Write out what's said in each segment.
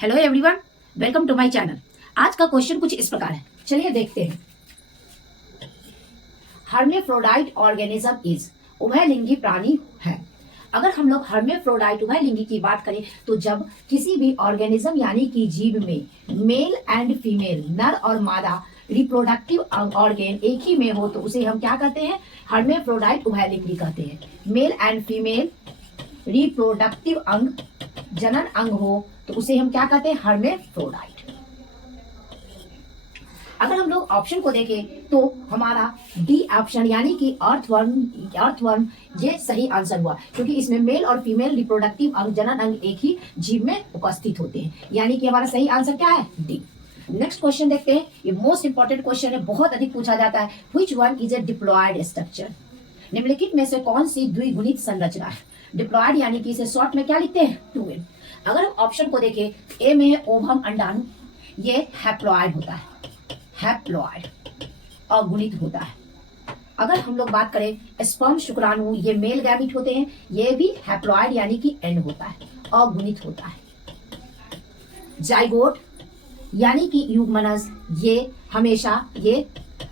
Hello everyone, welcome to my channel. आज का question कुछ इस प्रकार है, चलिए देखते हैं। हर्मेफ्रोडाइट ऑर्गेनिज्म इज उभयलिंगी प्राणी है। अगर हम लोग हर्मेफ्रोडाइट उभयलिंगी की बात करें तो जब किसी भी ऑर्गेनिज्म यानी कि जीव में मेल एंड फीमेल, नर और मादा रिप्रोडक्टिव ऑर्गेन एक ही में हो तो उसे हम क्या कहते हैं? हर्मेफ्रोडाइट उभयलिंगी कहते हैं। मेल एंड फीमेल रिप्रोडक्टिव अंग, जनन अंग हो तो उसे हम क्या कहते हैं? हर्मेफ्रोडाइट। अगर हम लोग ऑप्शन को देखें तो हमारा डी ऑप्शन यानी कि अर्थवर्म ये सही आंसर हुआ, क्योंकि इसमें मेल और फीमेल रिप्रोडक्टिव अंग, जनन अंग एक ही जीव में उपस्थित होते हैं, यानी कि हमारा सही आंसर क्या है? डी। नेक्स्ट क्वेश्चन देखते हैं। ये मोस्ट इंपॉर्टेंट क्वेश्चन है, बहुत अधिक पूछा जाता है। Which one is a diploid structure? निम्नलिखित में से कौन सी द्विगुणित संरचना है? डिप्लॉयड यानी कि इसे शॉर्ट में क्या लिखते हैं? 2n। अगर हम ऑप्शन को देखें, ए में है ओवम अंडाणु, ये हैप्लॉयड होता है, हैप्लॉयड अगुणित होता है। अगर हम लोग बात करें स्पर्म शुक्राणु, ये मेल गैमिट होते हैं, ये भी हैप्लॉयड यानी कि एन होता है, अगुणित होता है। जाइगोट यानी कि युग्मनज, ये हमेशा ये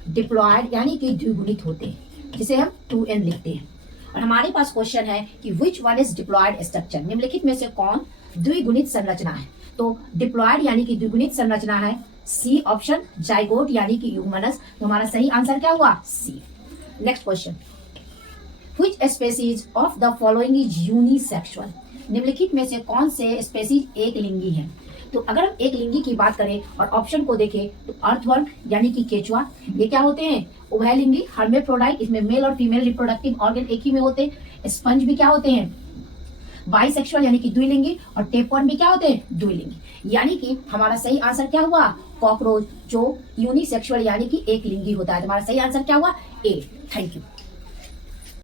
डिप्लॉयड यानी कि द्विगुणित होते हैं, जिसे हम 2n लिखते हैं। और हमारे पास क्वेश्चन है कि which one is diploid structure? निम्नलिखित में से कौन द्विगुणित संरचना है? तो डिप्लॉयड यानी कि द्विगुणित संरचना है सी ऑप्शन, जाइगोट यानी कि युग्मनज। तो हमारा सही आंसर क्या हुआ? C. Next question, which species of the following is unisexual? निम्नलिखित में से कौन से स्पेसीज एक लिंगी हैं? तो अगर हम एक लिंगी की बात करें और ऑप्शन को देखें तो अर्थवर्म यानी कि केचुआ, ये क्या होते हैं? उभयलिंगी, हर्मेफ्रोडाइट, इसमें मेल और फीमेल रिप्रोडक्टिव ऑर्गन एक ही में होते हैं। स्पंज भी क्या होते हैं? बाइसेक्सुअल यानी कि द्विलिंगी, और टेपवर्म भी क्या होते हैं? द्विलिंगी। यानी कि हमारा सही आंसर क्या हुआ? कॉकरोच, जो यूनिसेक्सुअल यानी कि एक लिंगी होता है। तो हमारा सही आंसर क्या हुआ? ए। Thank you.